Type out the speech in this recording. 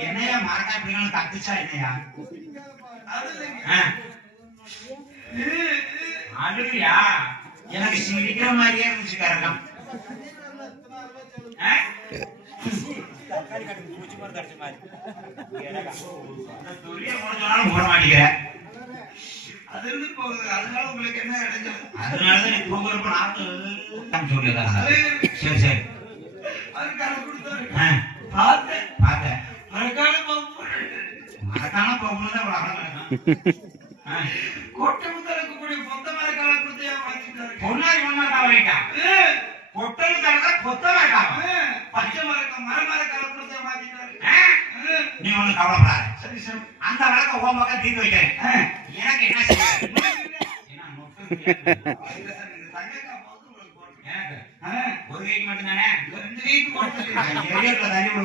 என்னையா மறக்கா பிள்ளைங்க கத்துச்சா என்னையா. அழுவியா எனக்கு சிரிக்கிற மாதிரியே இருந்துச்சு கரகம். அதனாலதான் நீ தூங்குறப்ப நாட்டு சொல்லுதா சரி சரி. அதுக்காக மறக்காம போகணும் தான் வளர்க்கணும் கொட்டை முத்தலுக்கு கூடிய பொத்த மரக்கால கொடுத்து ஏமாத்திட்டாரு பொன்னாரி மண்ணா வைட்டா பொட்டல் கலக்க பொத்த வேண்டாம் பச்சை மரக்கா மர மரக்கால கொடுத்து ஏமாத்திட்டாரு நீ ஒண்ணு கவலைப்படாத. சரி சார். அந்த வழக்க உன் பக்கம் தீர்த்து வைக்கிறேன். எனக்கு என்ன ஒரு கைக்கு மட்டும்தானே? ரெண்டு கைக்கு போட்டு தண்ணி விடுவா